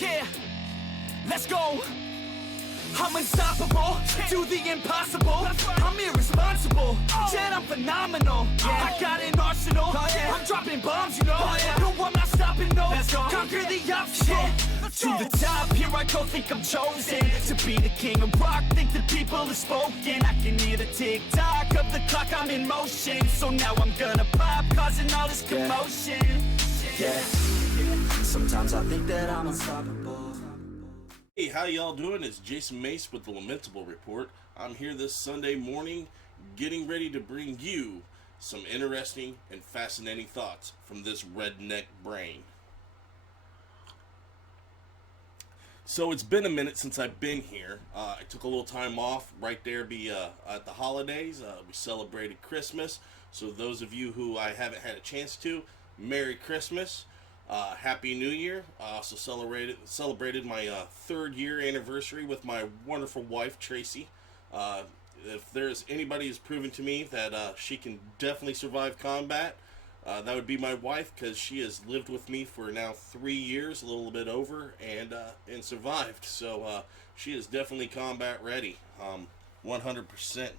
Yeah, let's go. I'm unstoppable, do the impossible. I'm irresponsible, yet I'm phenomenal. I got an arsenal, I'm dropping bombs, you know. No, I'm not stopping, no. Conquer the obstacle. To the top, here I go, think I'm chosen to be the king of rock, think the people have spoken. I can hear the tick-tock of the clock, I'm in motion. So now I'm gonna pop, causing all this commotion. Yeah, sometimes I think that I'm unstoppable. Hey, how y'all doing? It's Jason Mace with the Lamentable Report. I'm here this Sunday morning getting ready to bring you some interesting and fascinating thoughts from this redneck brain. So it's been a minute since I've been here. I took a little time off right there at the holidays. We celebrated Christmas. So those of you who I haven't had a chance to, Merry Christmas. Happy New Year. I also celebrated my 3rd year anniversary with my wonderful wife, Tracy. If there's anybody who's proven to me that she can definitely survive combat, that would be my wife, because she has lived with me for now 3 years, a little bit over, and survived. So she is definitely combat ready, 100%.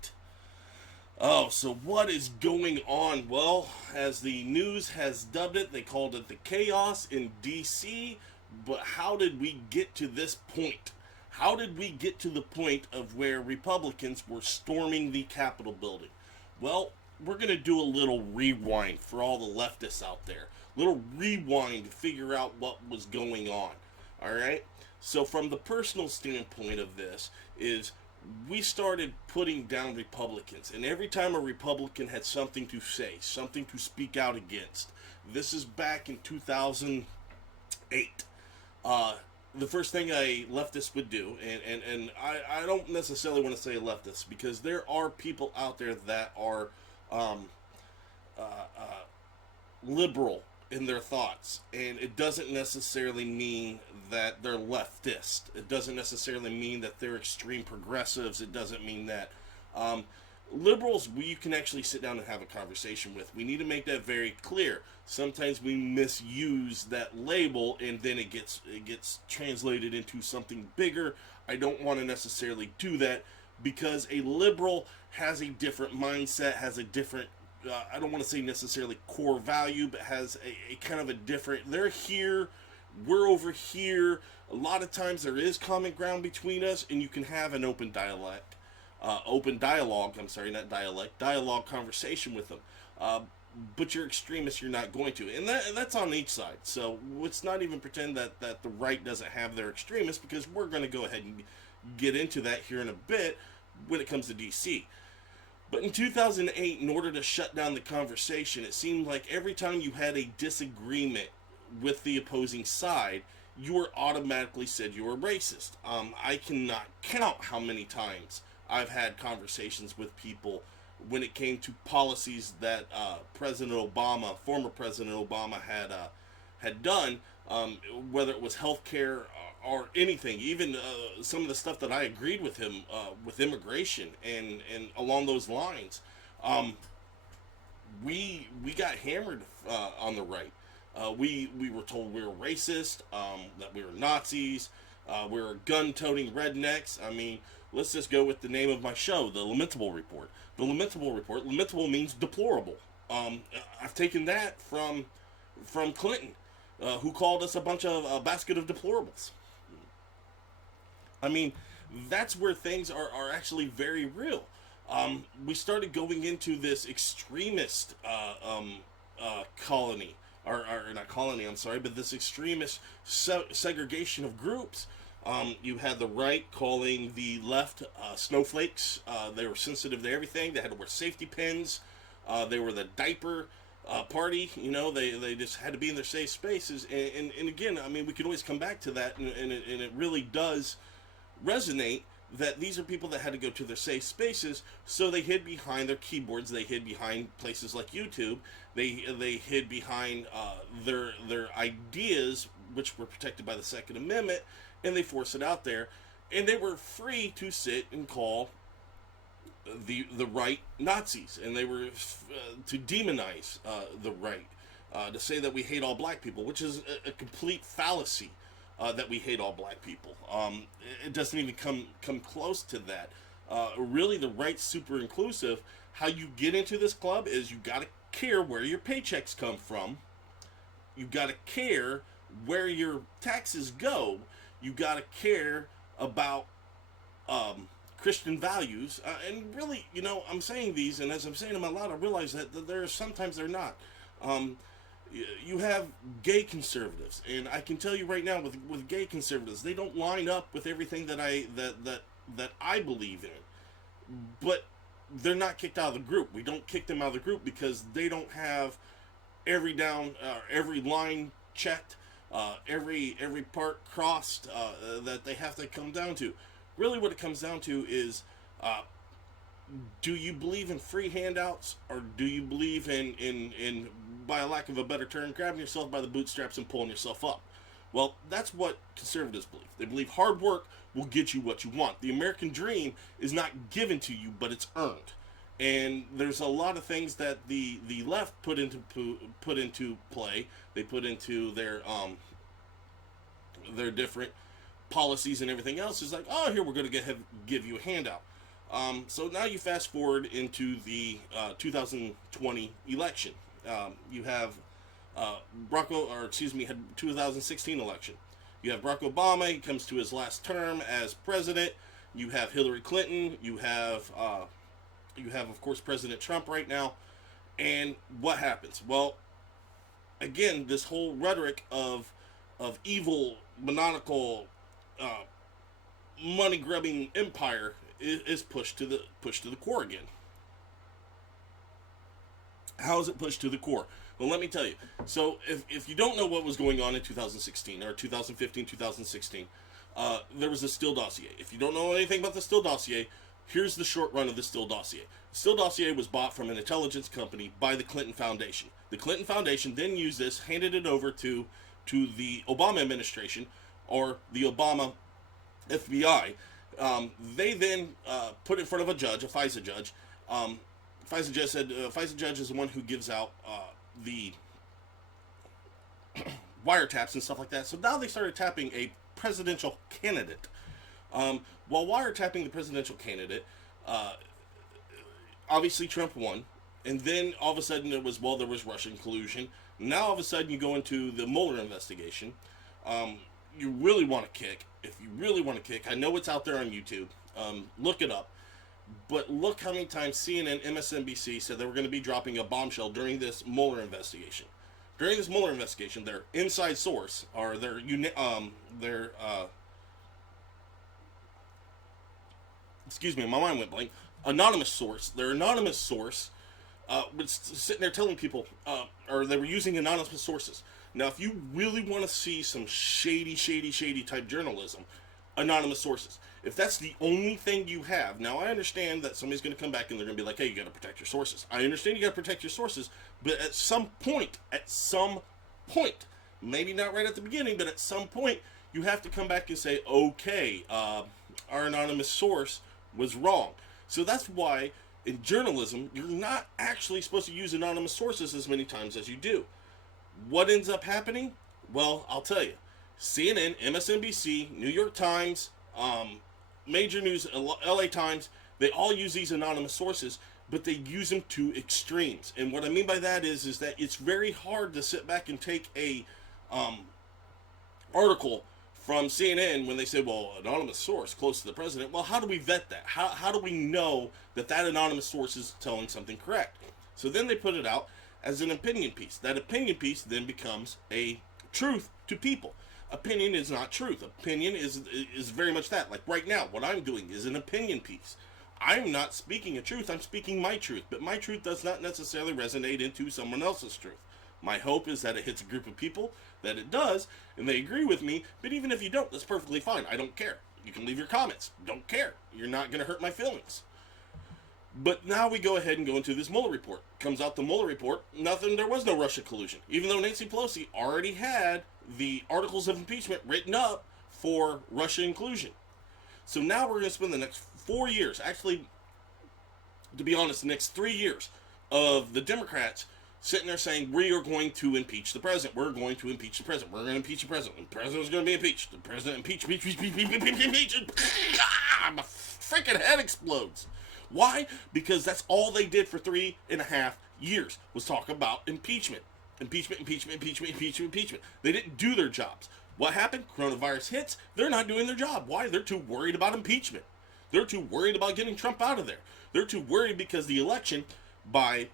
Oh, so what is going on? Well, as the news has dubbed it, they called it the chaos in D.C., but how did we get to this point? How did we get to the point of where Republicans were storming the Capitol building? Well, we're going to do a little rewind for all the leftists out there. Little rewind to figure out what was going on. Alright? So from the personal standpoint of this is, we started putting down Republicans, and every time a Republican had something to say, something to speak out against, this is back in 2008, the first thing a leftist would do, and I don't necessarily want to say leftist, because there are people out there that are liberal in their thoughts, and it doesn't necessarily mean that they're leftist. It doesn't necessarily mean that they're extreme progressives. It doesn't mean that liberals you can actually sit down and have a conversation with. We need to make that very clear. Sometimes we misuse that label, and then it gets translated into something bigger. I don't want to necessarily do that, because a liberal has a different mindset, has a different I don't want to say necessarily core value, but has a kind of a different, they're here, we're over here. A lot of times there is common ground between us, and you can have an open dialogue, dialogue conversation with them. But you're extremists, you're not going to. And that's on each side. So let's not even pretend that the right doesn't have their extremists, because we're going to go ahead and get into that here in a bit when it comes to DC. But in 2008, in order to shut down the conversation, it seemed like every time you had a disagreement with the opposing side, you were automatically said you were racist. I cannot count how many times I've had conversations with people when it came to policies that former President Obama had done, whether it was healthcare or anything, even some of the stuff that I agreed with him with immigration and along those lines. We got hammered on the right. We were told we were racist, that we were Nazis, we were gun-toting rednecks. I mean, let's just go with the name of my show, the Lamentable Report. The Lamentable Report. Lamentable means deplorable. I've taken that from Clinton, who called us a bunch of a basket of deplorables. I mean, that's where things are actually very real. We started going into this extremist colony, or not colony, I'm sorry, but this extremist segregation of groups. You had the right calling the left snowflakes. They were sensitive to everything. They had to wear safety pins. They were the diaper party. You know, they just had to be in their safe spaces. And again, I mean, we can always come back to that, and it really does resonate that these are people that had to go to their safe spaces, so they hid behind their keyboards, they hid behind places like YouTube, they hid behind their ideas, which were protected by the Second Amendment, and they forced it out there, and they were free to sit and call the right Nazis, and they were to demonize the right, to say that we hate all black people, which is a complete fallacy. that we hate all black people. It doesn't even come close to that. Really, the right's super inclusive. How you get into this club is you got to care where your paychecks come from. You got to care where your taxes go. You got to care about Christian values. And really, I'm saying these, and as I'm saying them out loud, I realize that sometimes they're not. You have gay conservatives, and I can tell you right now, with gay conservatives, they don't line up with everything that I believe in. But they're not kicked out of the group. We don't kick them out of the group because they don't have every line checked, every part crossed that they have to come down to. Really, what it comes down to is, do you believe in free handouts, or do you believe in by a lack of a better term, grabbing yourself by the bootstraps and pulling yourself up? Well, that's what conservatives believe. They believe hard work will get you what you want. The American dream is not given to you, but it's earned. And there's a lot of things that the left put into play. They put into their different policies and everything else. Is like, oh, here we're going to give you a handout. So now you fast forward into the 2020 election. You have had 2016 election. You have Barack Obama. He comes to his last term as president. You have Hillary Clinton. You have, of course, President Trump right now. And what happens? Well, again, this whole rhetoric of evil, maniacal, money-grubbing empire is pushed to the core again. How is it pushed to the core? Well, let me tell you. So, if you don't know what was going on in 2016 or 2015, 2016, there was a Steele dossier. If you don't know anything about the Steele dossier, here's the short run of the Steele dossier. The Steele dossier was bought from an intelligence company by the Clinton Foundation. The Clinton Foundation then used this, handed it over to the Obama administration, or the Obama FBI. They then put it in front of a judge, a FISA judge. FISA judge said, FISA judge is the one who gives out the wiretaps and stuff like that. So now they started tapping a presidential candidate. While wiretapping the presidential candidate, obviously Trump won. And then all of a sudden there was Russian collusion. Now all of a sudden you go into the Mueller investigation. You really want to kick. If you really want to kick, I know it's out there on YouTube. Look it up. But look how many times CNN, MSNBC said they were going to be dropping a bombshell during this Mueller investigation. During this Mueller investigation, their inside source, or their excuse me, my mind went blank. Anonymous source. Their anonymous source was sitting there telling people, or they were using anonymous sources. Now, if you really want to see some shady type journalism, anonymous sources. If that's the only thing you have, now I understand that somebody's going to come back and they're going to be like, hey, you got to protect your sources. I understand you got to protect your sources, but at some point, maybe not right at the beginning, but at some point, you have to come back and say, okay, our anonymous source was wrong. So that's why in journalism, you're not actually supposed to use anonymous sources as many times as you do. What ends up happening? Well, I'll tell you. CNN, MSNBC, New York Times, major news, LA Times, they all use these anonymous sources, but they use them to extremes. And what I mean by that is that it's very hard to sit back and take a article from CNN when they say, well, anonymous source close to the president. Well, how do we vet that? How do we know that anonymous source is telling something correct? So then they put it out as an opinion piece. That opinion piece then becomes a truth to people. Opinion is not truth. Opinion is very much that. Like right now, what I'm doing is an opinion piece. I'm not speaking a truth, I'm speaking my truth. But my truth does not necessarily resonate into someone else's truth. My hope is that it hits a group of people, that it does, and they agree with me. But even if you don't, that's perfectly fine. I don't care. You can leave your comments. Don't care. You're not going to hurt my feelings. But now we go ahead and go into this Mueller report. Comes out the Mueller report, there was no Russia collusion. Even though Nancy Pelosi already had the articles of impeachment written up for Russia inclusion. So now we're going to spend the next 4 years, actually, to be honest, the next 3 years of the Democrats sitting there saying, we are going to impeach the president. We're going to impeach the president. We're going to impeach the president. The president's going to be impeached. The president impeach. My freaking head explodes. Why? Because that's all they did for 3.5 years was talk about impeachment. Impeachment. They didn't do their jobs. What happened? Coronavirus hits. They're not doing their job. Why? They're too worried about impeachment. They're too worried about getting Trump out of there. They're too worried because the election by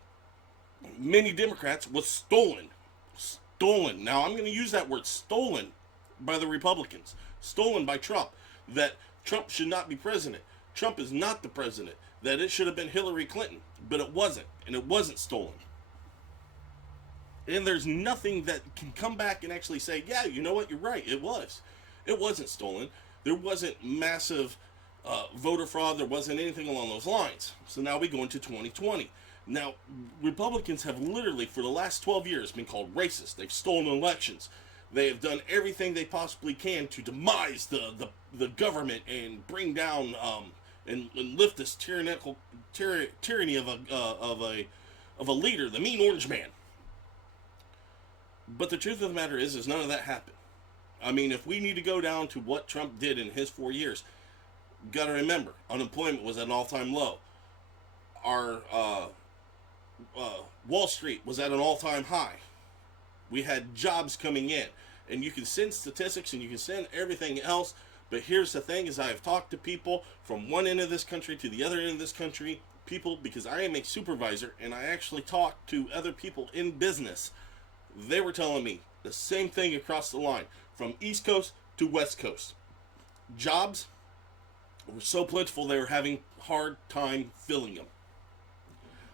many Democrats was stolen. Stolen. Now, I'm going to use that word, stolen, by the Republicans. Stolen by Trump. That Trump should not be president. Trump is not the president. That it should have been Hillary Clinton. But it wasn't. And it wasn't stolen. And there's nothing that can come back and actually say, yeah, you know what, you're right, it was. It wasn't stolen. There wasn't massive voter fraud. There wasn't anything along those lines. So now we go into 2020. Now, Republicans have literally, for the last 12 years, been called racist. They've stolen elections. They have done everything they possibly can to demise the government and bring down and lift this tyranny of a leader, the mean orange man. But the truth of the matter is none of that happened. I mean, if we need to go down to what Trump did in his 4 years, got to remember, unemployment was at an all-time low. Our Wall Street was at an all-time high. We had jobs coming in. And you can send statistics and you can send everything else. But here's the thing, is I have talked to people from one end of this country to the other end of this country. People, because I am a supervisor and I actually talk to other people in business. They were telling me the same thing across the line, from East Coast to West Coast. Jobs were so plentiful they were having hard time filling them.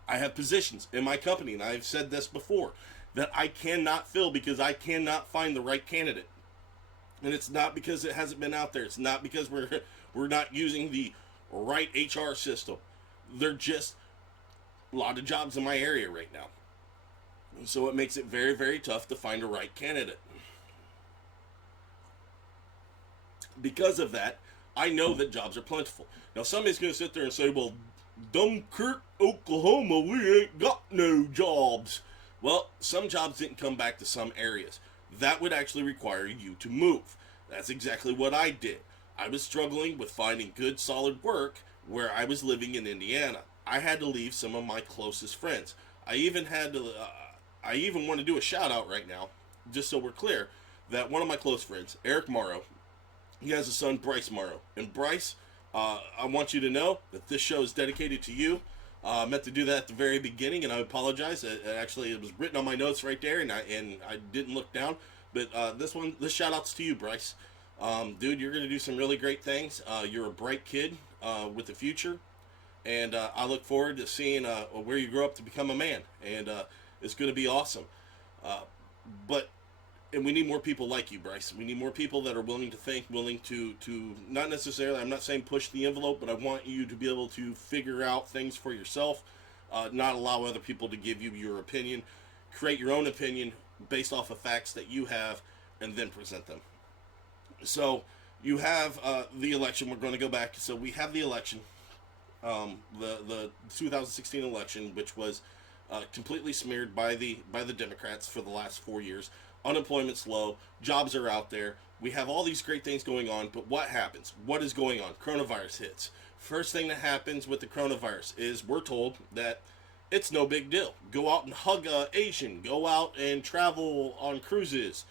I have positions in my company, and I've said this before, that I cannot fill because I cannot find the right candidate. And it's not because it hasn't been out there. It's not because we're not using the right HR system. They're just a lot of jobs in my area right now. So it makes it very, very tough to find a right candidate. Because of that, I know that jobs are plentiful. Now, somebody's going to sit there and say, well, Dunkirk, Oklahoma, we ain't got no jobs. Well, some jobs didn't come back to some areas. That would actually require you to move. That's exactly what I did. I was struggling with finding good, solid work where I was living in Indiana. I had to leave some of my closest friends. I even want to do a shout out right now, just so we're clear, that one of my close friends, Eric Morrow, he has a son, Bryce Morrow. And Bryce, I want you to know that this show is dedicated to you. I meant to do that at the very beginning, and I apologize. It was written on my notes right there, and I didn't look down. But this shout out's to you, Bryce. Dude, you're going to do some really great things. You're a bright kid with a future, and I look forward to seeing where you grow up to become a man. And it's going to be awesome. And we need more people like you, Bryce. We need more people that are willing to think, willing to not necessarily, I'm not saying push the envelope, but I want you to be able to figure out things for yourself, not allow other people to give you your opinion. Create your own opinion based off of facts that you have, and then present them. So you have the election. We're going to go back. So we have the election, the 2016 election, which was completely smeared by the Democrats for the last 4 years. Unemployment's low, jobs are out there, we have all these great things going on, but what happens? What is going on? Coronavirus hits. First thing that happens with the coronavirus is we're told that it's no big deal. Go out and hug a Asian, go out and travel on cruises.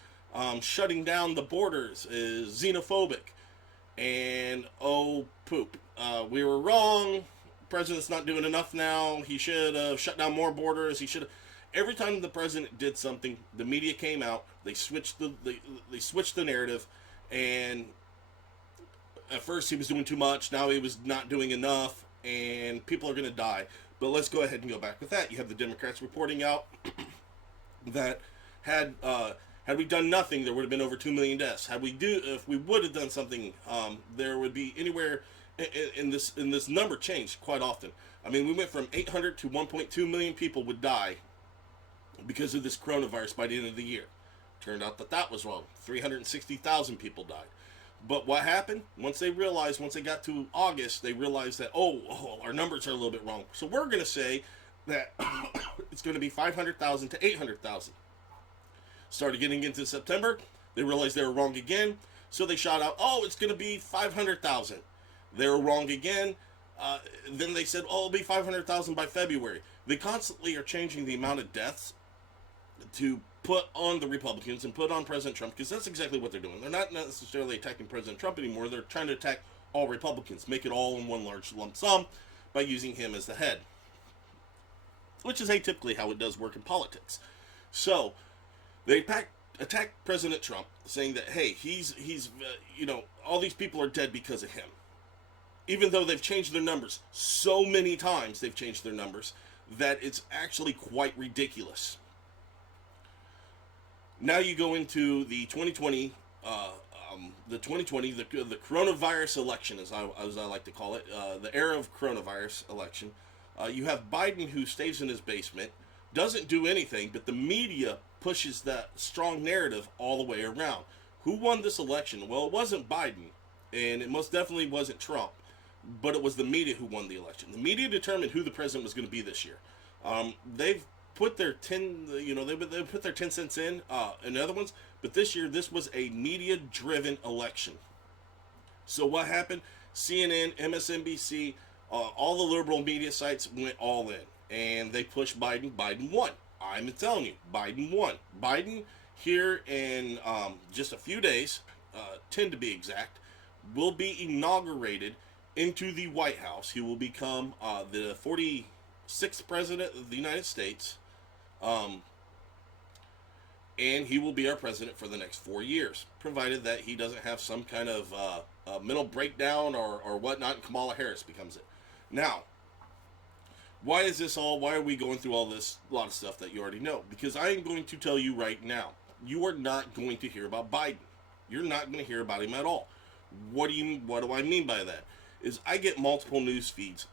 Shutting down the borders is xenophobic. And oh poop, we were wrong. President's not doing enough now. He should have shut down more borders. He should have. Every time the president did something, the media came out. They switched the narrative, and at first he was doing too much. Now he was not doing enough, and people are going to die. But let's go ahead and go back with that. You have the Democrats reporting out that had we done nothing, there would have been over 2 million deaths. If we would have done something, there would be anywhere. And this number changed quite often. I mean, we went from 800 to 1.2 million people would die because of this coronavirus by the end of the year. Turned out that was wrong. 360,000 people died. But what happened? Once they got to August, they realized that, our numbers are a little bit wrong. So we're going to say that it's going to be 500,000 to 800,000. Started getting into September, they realized they were wrong again, so they shot out, oh, it's going to be 500,000. They were wrong again. Then they said, oh, it'll be 500,000 by February. They constantly are changing the amount of deaths to put on the Republicans and put on President Trump, because that's exactly what they're doing. They're not necessarily attacking President Trump anymore. They're trying to attack all Republicans, make it all in one large lump sum by using him as the head, which is atypically how it does work in politics. So they attack President Trump, saying that, hey, he's all these people are dead because of him. Even though they've changed their numbers so many times, they've changed their numbers that it's actually quite ridiculous. Now you go into the 2020, the coronavirus election, as I like to call it, the era of coronavirus election. You have Biden, who stays in his basement, doesn't do anything, but the media pushes that strong narrative all the way around. Who won this election? Well, it wasn't Biden, and it most definitely wasn't Trump, but it was the media who won the election. The media determined who the president was going to be this year. They've put their 10 cents in other ones, but this year this was a media-driven election. So what happened? CNN, MSNBC, all the liberal media sites went all in, and they pushed Biden. Biden won. I'm telling you, Biden won. Biden here in just a few days, 10 to be exact, will be inaugurated into the White House. He will become the 46th president of the United States, and he will be our president for the next 4 years, provided that he doesn't have some kind of mental breakdown or whatnot, and Kamala Harris becomes it. Now, why are we going through all this lot of stuff that you already know? Because I am going to tell you right now, you are not going to hear about Biden. You're not going to hear about him at all. What do I mean by that? Is I get multiple news feeds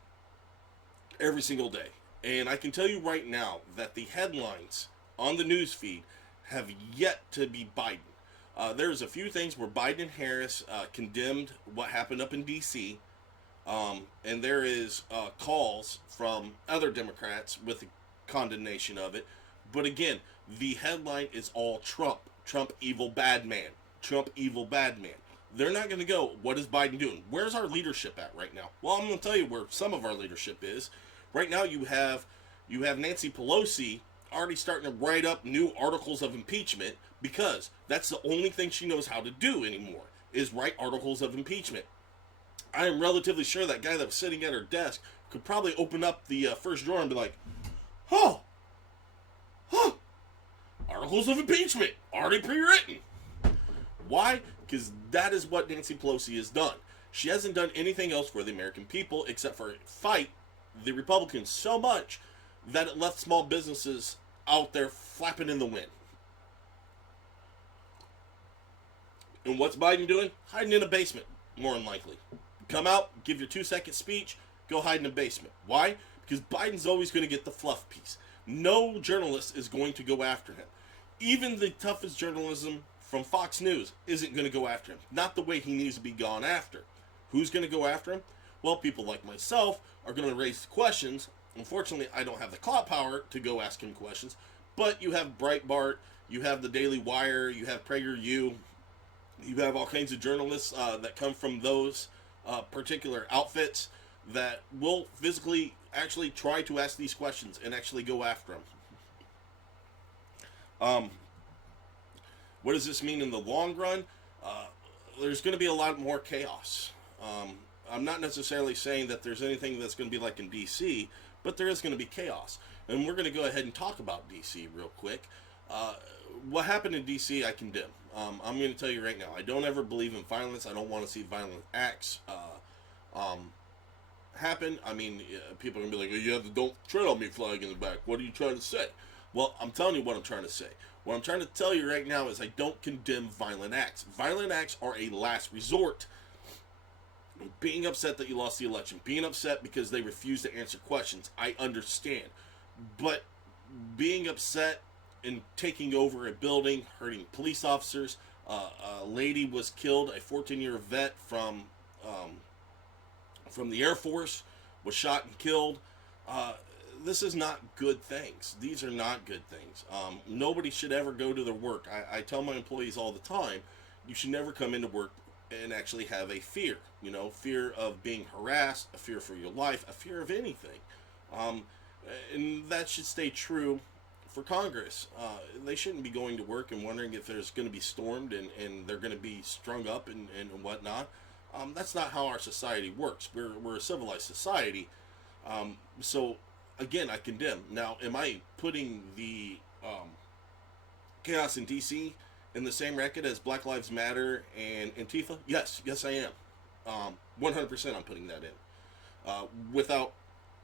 every single day. And I can tell you right now that the headlines on the news feed have yet to be Biden. There's a few things where Biden and Harris condemned what happened up in D.C., and there is calls from other Democrats with the condemnation of it. But again, the headline is all Trump. Trump, evil bad man. Trump, evil bad man. They're not going to go, what is Biden doing? Where's our leadership at right now? Well, I'm going to tell you where some of our leadership is. Right now you have Nancy Pelosi already starting to write up new articles of impeachment, because that's the only thing she knows how to do anymore, is write articles of impeachment. I am relatively sure that guy that was sitting at her desk could probably open up the first drawer and be like, articles of impeachment, already pre-written. Why? Because that is what Nancy Pelosi has done. She hasn't done anything else for the American people except for fight the Republicans so much that it left small businesses out there flapping in the wind. And what's Biden doing? Hiding in a basement, more than likely. Come out, give your 2-second speech, go hide in a basement. Why? Because Biden's always going to get the fluff piece. No journalist is going to go after him. Even the toughest journalism from Fox News isn't going to go after him. Not the way he needs to be gone after. Who's going to go after him? Well, people like myself are going to raise questions. Unfortunately, I don't have the clout power to go ask him questions. But you have Breitbart, you have the Daily Wire, you have PragerU, you have all kinds of journalists that come from those particular outfits that will physically actually try to ask these questions and actually go after them. What does this mean in the long run? There's going to be a lot more chaos. I'm not necessarily saying that there's anything that's going to be like in D.C., but there is going to be chaos. And we're going to go ahead and talk about D.C. real quick. What happened in D.C. I condemn. I'm going to tell you right now, I don't ever believe in violence. I don't want to see violent acts happen. I mean, people are going to be like, oh, you have the "don't tread on me" flag in the back. What are you trying to say? Well, I'm telling you what I'm trying to say. What I'm trying to tell you right now is I don't condemn violent acts. Violent acts are a last resort. Being upset that you lost the election, being upset because they refuse to answer questions, I understand. But being upset and taking over a building, hurting police officers, a lady was killed, a 14-year vet from the Air Force was shot and killed. this is not good things. These are not good things. Nobody should ever go to their work. I tell my employees all the time, you should never come into work and actually have a fear. Fear of being harassed, a fear for your life, a fear of anything. And that should stay true for Congress. They shouldn't be going to work and wondering if there's going to be stormed and they're going to be strung up and whatnot. That's not how our society works. We're a civilized society. So, again, I condemn. Now, am I putting the chaos in D.C. in the same racket as Black Lives Matter and Antifa? Yes, I am. 100% I'm putting that in. Without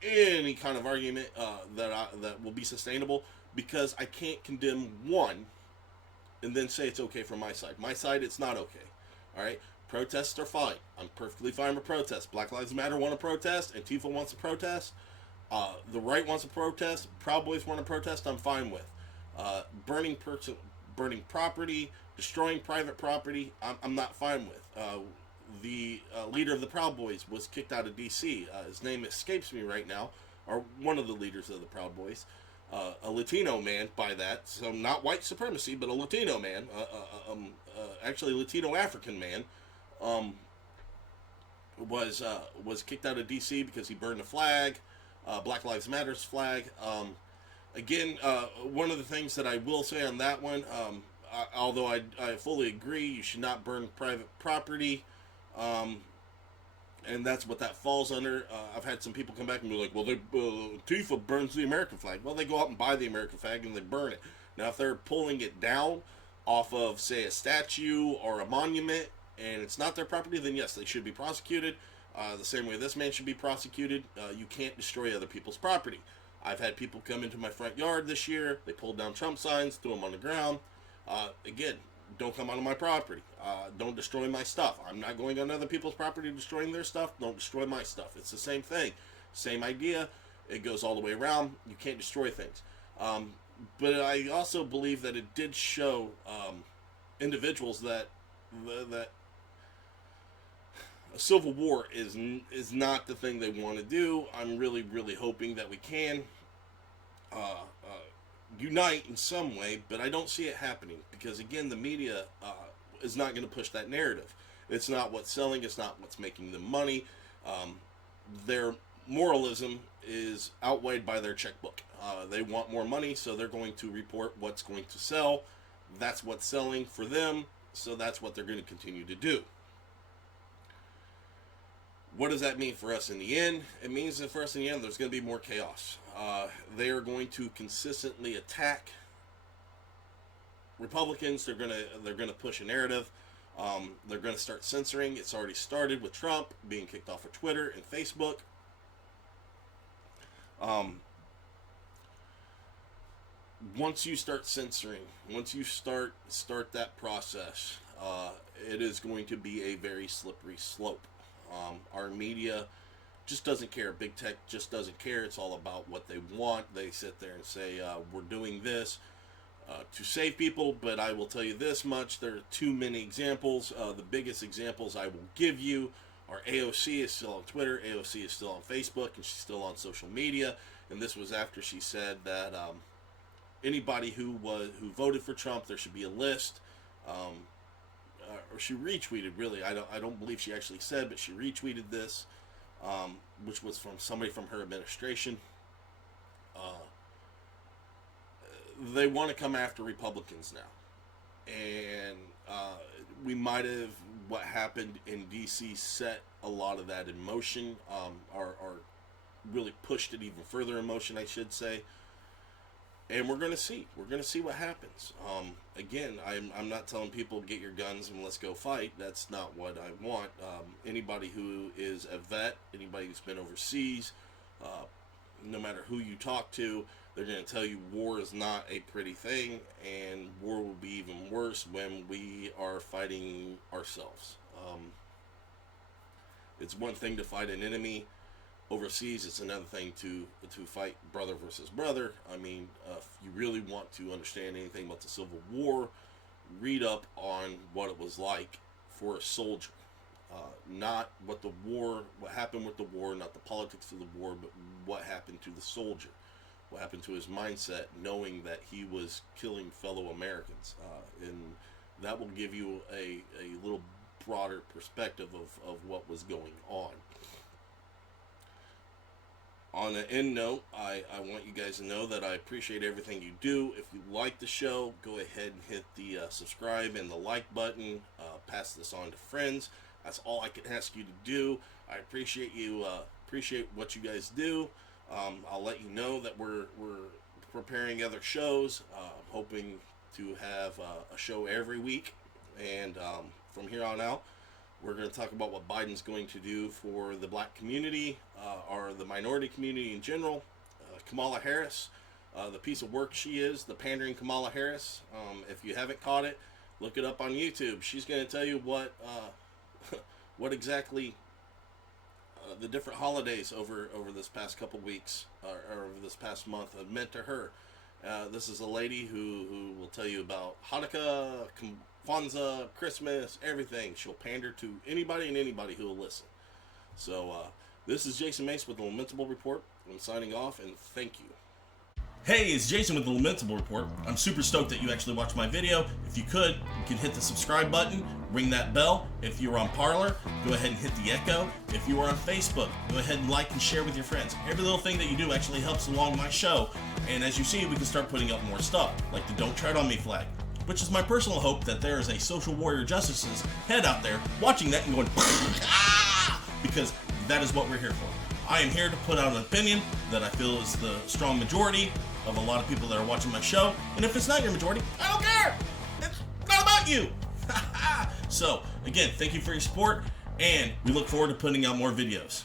any kind of argument that will be sustainable, because I can't condemn one and then say it's okay from my side. My side, it's not okay. All right? Protests are fine. I'm perfectly fine with protests. Black Lives Matter want to protest. Antifa wants to protest. The right wants to protest. Proud Boys want to protest. I'm fine with. Burning property, destroying private property, I'm not fine with. The leader of the Proud Boys was kicked out of D.C. His name escapes me right now, or one of the leaders of the Proud Boys. A Latino man, by that, so not white supremacy, but a Latino man, actually Latino African man, was kicked out of D.C. because he burned a flag, Black Lives Matter's flag. Again, one of the things that I will say on that one, although I fully agree, you should not burn private property, and that's what that falls under. I've had some people come back and be like, well, Tifa burns the American flag. Well, they go out and buy the American flag and they burn it. Now, if they're pulling it down off of, say, a statue or a monument, and it's not their property, then yes, they should be prosecuted. The same way this man should be prosecuted. You can't destroy other people's property. I've had people come into my front yard this year. They pulled down Trump signs, threw them on the ground. Again, don't come onto my property. Don't destroy my stuff. I'm not going on other people's property destroying their stuff. Don't destroy my stuff. It's the same thing. Same idea. It goes all the way around. You can't destroy things. But I also believe that it did show individuals that a civil war is not the thing they want to do. I'm really, really hoping that we can unite in some way, but I don't see it happening because, again, the media is not going to push that narrative. It's not what's selling. It's not what's making them money. Their moralism is outweighed by their checkbook. They want more money, so they're going to report what's going to sell. That's what's selling for them, so that's what they're going to continue to do. What does that mean for us in the end? It means that for us in the end, there's going to be more chaos. They are going to consistently attack Republicans. They're going to push a narrative. They're going to start censoring. It's already started with Trump being kicked off of Twitter and Facebook. Once you start censoring, once you start that process, it is going to be a very slippery slope. Our media just doesn't care. Big tech just doesn't care. It's all about what they want. They sit there and say, we're doing this to save people, but I will tell you this much. There are too many examples. The biggest examples I will give you are AOC is still on Twitter, AOC is still on Facebook, and she's still on social media. And this was after she said that anybody who voted for Trump, there should be a list. Or she retweeted, really. I don't believe she actually said, but she retweeted this, which was from somebody from her administration. They want to come after Republicans now, and we might have, what happened in D.C. set a lot of that in motion, or really pushed it even further in motion, I should say. And we're going to see. We're going to see what happens. Again, I'm not telling people get your guns and let's go fight. That's not what I want. Anybody who is a vet, anybody who's been overseas, no matter who you talk to, they're going to tell you war is not a pretty thing, and war will be even worse when we are fighting ourselves. It's one thing to fight an enemy overseas. It's another thing to fight brother versus brother. I mean, if you really want to understand anything about the Civil War, read up on what it was like for a soldier. Not what happened with the war, not the politics of the war, but what happened to the soldier. what happened to his mindset, knowing that he was killing fellow Americans. And that will give you a little broader perspective of what was going on. On an end note, I want you guys to know that I appreciate everything you do. If you like the show, go ahead and hit the subscribe and the like button. Pass this on to friends. That's all I can ask you to do. I appreciate you. Appreciate what you guys do. I'll let you know that we're preparing other shows. Hoping to have a show every week, and from here on out, we're going to talk about what Biden's going to do for the black community, or the minority community in general. Kamala Harris, the piece of work she is, the pandering Kamala Harris. If you haven't caught it, look it up on YouTube. She's going to tell you what what exactly the different holidays over this past couple weeks, or over this past month, have meant to her. This is a lady who will tell you about Hanukkah, Kwanzaa, Christmas, everything. She'll pander to anybody and anybody who will listen. So, this is Jason Mace with the Lamentable Report. I'm signing off, and thank you. Hey, it's Jason with the Lamentable Report. I'm super stoked that you actually watched my video. If you could hit the subscribe button, ring that bell. If you're on Parler, go ahead and hit the echo. If you are on Facebook, go ahead and like and share with your friends. Every little thing that you do actually helps along my show. And as you see, we can start putting up more stuff, like the Don't Tread on Me flag, which is my personal hope that there is a social warrior justice's head out there watching that and going, ah! Because that is what we're here for. I am here to put out an opinion that I feel is the strong majority of a lot of people that are watching my show. And if it's not your majority, I don't care. It's not about you. So, again, thank you for your support, and we look forward to putting out more videos.